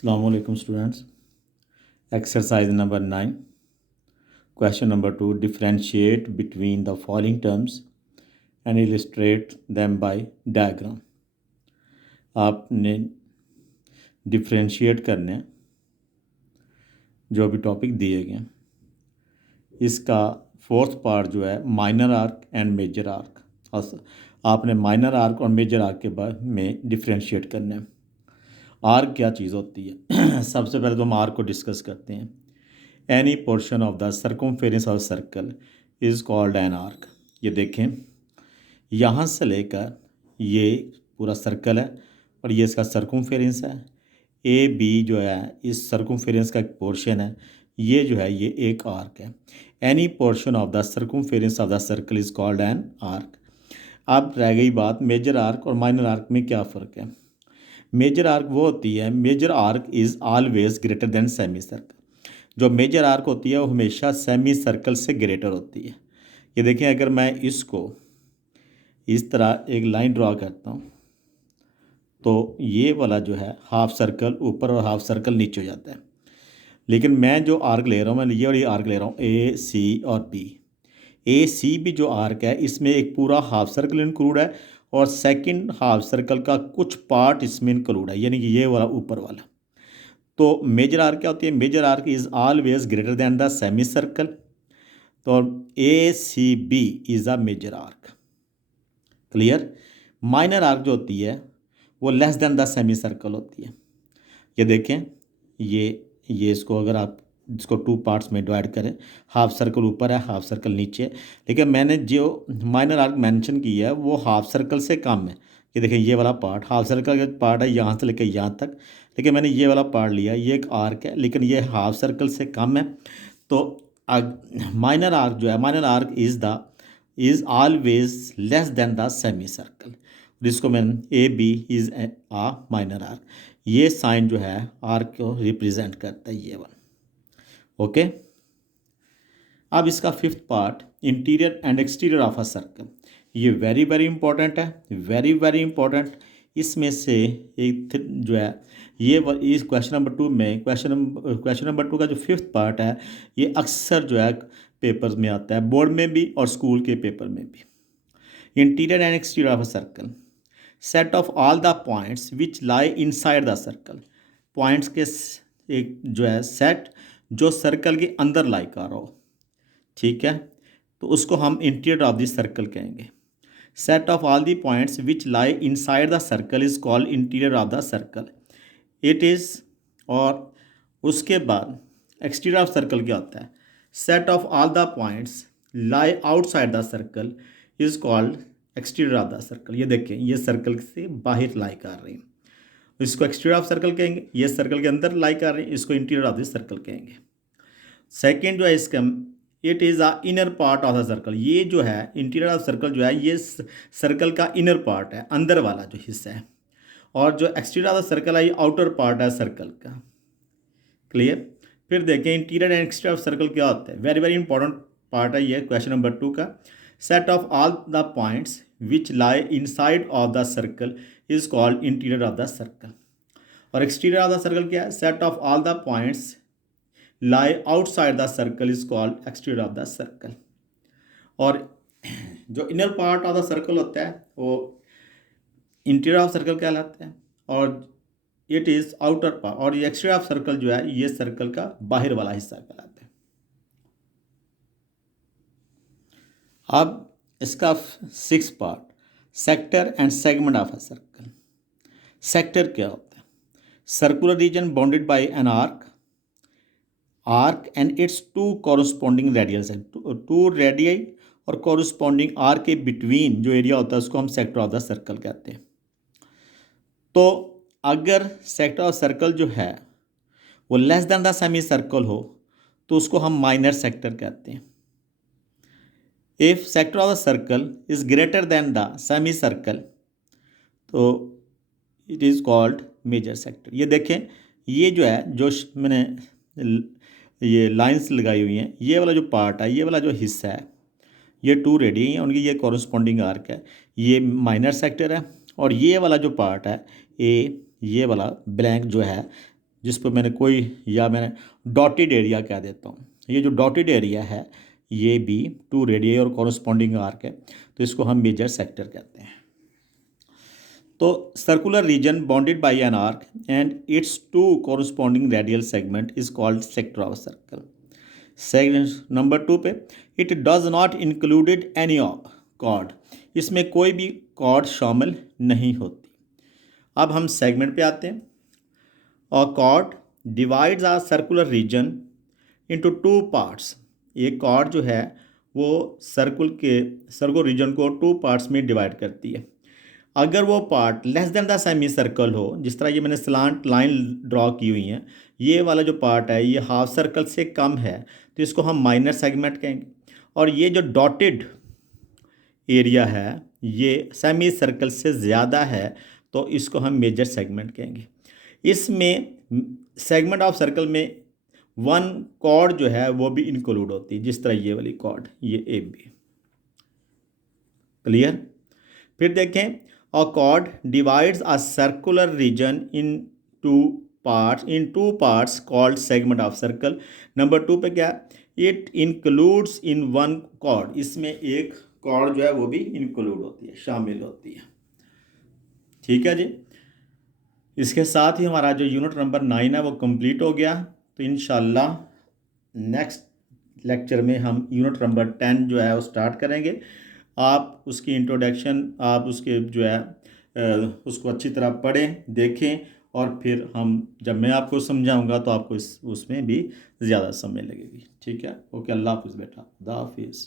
Assalamualaikum students. Exercise number 9. Question number 2. Differentiate between the following terms and illustrate them by diagram. आपने differentiate करने हैं जो भी topic दिए गए हैं। इसका फोर्थ पार्ट जो है minor arc and major arc. आपने माइनर आर्क और मेजर आर्क के बारे में डिफ्रेंशिएट करना है। आर्क क्या चीज़ होती है? सबसे पहले तो हम आर्क को डिस्कस करते हैं। Any portion of the circumference of circle is called an arc. ये देखें, यहाँ से लेकर ये पूरा सर्कल है और ये इसका सर्कमफेरेंस है। ए बी जो है इस सर्कमफेरेंस का एक पोर्शन है, ये जो है ये एक आर्क है। Any portion of the circumference of the circle is called an arc. अब रह गई बात मेजर आर्क और माइनर आर्क में क्या फ़र्क है। मेजर आर्क वो होती है, major arc is always greater than semi circle. जो मेजर आर्क होती है वो हमेशा सेमी सर्कल से ग्रेटर होती है। ये देखें, अगर मैं इसको इस तरह एक लाइन ड्रा करता हूँ तो ये वाला जो है हाफ सर्कल ऊपर और हाफ सर्कल नीचे हो जाता है। लेकिन मैं जो आर्क ले रहा हूँ, मैं ये वाली आर्क ले रहा हूँ ए सी और बी। ए सी भी जो आर्क है इसमें एक पूरा हाफ सर्कल इंक्लूड है और सेकंड हाफ सर्कल का कुछ पार्ट इसमें इंक्लूड है, यानी कि ये वाला ऊपर वाला। तो मेजर आर्क क्या होती है? Major arc is always greater than the semi circle. तो A C B is a major arc. Clear? Minor arc जो होती है वो less than the semi circle होती है। ये देखें, ये इसको अगर आप इसको टू पार्ट्स में डिवाइड करें, हाफ सर्कल ऊपर है, हाफ सर्कल नीचे है। लेकिन मैंने जो माइनर आर्क मेंशन की है वो हाफ सर्कल से कम है। ये देखें, ये वाला पार्ट हाफ सर्कल का पार्ट है यहाँ से लेकर यहाँ तक, लेकिन मैंने ये वाला पार्ट लिया, ये एक आर्क है लेकिन ये हाफ सर्कल से कम है। तो माइनर आर्क जो है, minor arc is always less than the semi circle. जिसको मैंने A B is a minor arc, ये साइन जो है आर्क को रिप्रेजेंट करता है, ये वाला। ओके, अब इसका fifth part interior and exterior of a circle. ये वेरी वेरी इंपॉर्टेंट है, वेरी वेरी इंपॉर्टेंट। इसमें से एक जो है ये इस क्वेश्चन नंबर 2 में क्वेश्चन नंबर 2 का जो फिफ्थ पार्ट है ये अक्सर जो है पेपर्स में आता है, बोर्ड में भी और स्कूल के पेपर में भी। Interior and exterior of a circle, set of all the points which lie inside the circle. Points के एक जो है सेट जो सर्कल के अंदर लाई कर रहा हो, ठीक है, तो उसको हम इंटीरियर ऑफ द सर्कल कहेंगे। Set of all the points which lie inside the circle is called interior of the circle. It is, और उसके बाद एक्सटीरियर ऑफ सर्कल क्या होता है? Set of all the points lie outside the circle is called exterior of the circle. ये देखें, ये circle से बाहर लाई कर रहे हैं, इसको एक्सटीरियर ऑफ सर्कल कहेंगे। ये सर्कल के अंदर लाई कर रहे हैं, इसको इंटीरियर ऑफ द सर्कल कहेंगे। सेकेंड जो है इसका, it is a inner part of the circle. ये जो है इंटीरियर ऑफ सर्कल जो है ये सर्कल का इनर पार्ट है, अंदर वाला जो हिस्सा है। और जो एक्सटीरियर ऑफ द सर्कल है ये आउटर पार्ट है सर्कल का। क्लियर? फिर देखें interior and exterior of circle क्या होता है। वेरी वेरी इंपॉर्टेंट पार्ट है ये क्वेश्चन नंबर 2 का। Set of all the points which lie inside of the circle is called interior of the circle. और एक्सटीरियर ऑफ द सर्कल क्या है? Set of all the points lie outside the circle is called exterior of the circle. और जो inner part of the circle होता है वो interior of circle कहलाता है और इट इज़ आउटर पार्ट, और ये एक्सटीरियर ऑफ सर्कल जो है ये सर्कल का बाहर वाला हिस्सा कहलाता है। अब इसका six part, sector and segment of a circle. Sector क्या होता है? Circular region bounded by an arc and its two corresponding radials हैं। टू रेडियाई और कॉरस्पॉन्डिंग आर्क के बिटवीन जो एरिया होता है उसको हम सेक्टर ऑफ द सर्कल कहते हैं। तो अगर सेक्टर ऑफ सर्कल जो है वो less than the semi circle हो तो उसको हम माइनर सेक्टर कहते हैं। If sector of the circle is greater than the semi circle तो it is called major sector. ये देखें, ये जो है जो मैंने ये लाइंस लगाई हुई हैं, ये वाला जो पार्ट है, ये वाला जो हिस्सा है, ये टू रेडियन है, उनकी ये कॉरस्पॉन्डिंग आर्क है, ये माइनर सेक्टर है। और ये वाला जो पार्ट है ये वाला ब्लैंक जो है जिस पर मैंने कोई या मैंने डॉटेड एरिया कह देता हूँ। ये जो डॉटेड एरिया है ये भी टू रेडियई और कॉरस्पॉन्डिंग आर्क है, तो इसको हम मेजर सेक्टर कहते हैं। तो circular region bounded by an arc and its two corresponding radial segment is called sector of circle. Segment number 2 पे, it does not included any chord, इसमें कोई भी कॉर्ड शामिल नहीं होती। अब हम सेगमेंट पे आते हैं। और chord divides a circular region into two parts. ये कॉर्ड जो है वो सर्कुलर रीजन को टू पार्ट्स में डिवाइड करती है। अगर वो part less than the semi circle हो, जिस तरह ये मैंने स्लांट लाइन ड्रॉ की हुई है, ये वाला जो पार्ट है ये हाफ सर्कल से कम है, तो इसको हम माइनर सेगमेंट कहेंगे। और ये जो डॉटेड एरिया है ये सेमी सर्कल से ज़्यादा है, तो इसको हम मेजर सेगमेंट कहेंगे। इसमें सेगमेंट ऑफ सर्कल में वन कॉर्ड जो है वो भी इंक्लूड होती है, जिस तरह ये वाली कॉर्ड, ये ए बी। क्लियर? फिर देखें, a chord divides a circular region into parts called segment of circle. Number 2 पे क्या है, it includes in one chord, इसमें एक कॉर्ड जो है वो भी इंक्लूड होती है, शामिल होती है। ठीक है जी। इसके साथ ही हमारा जो यूनिट नंबर 9 है वो कंप्लीट हो गया। तो इंशाल्लाह नेक्स्ट लेक्चर में हम यूनिट नंबर 10 जो है वो स्टार्ट करेंगे। आप उसकी इंट्रोडक्शन, आप उसके जो है उसको अच्छी तरह पढ़ें, देखें, और फिर हम जब मैं आपको समझाऊंगा तो आपको उसमें भी ज़्यादा समय लगेगी। ठीक है, ओके, अल्लाह हाफिज़ बेटा, खुदा हाफिज़।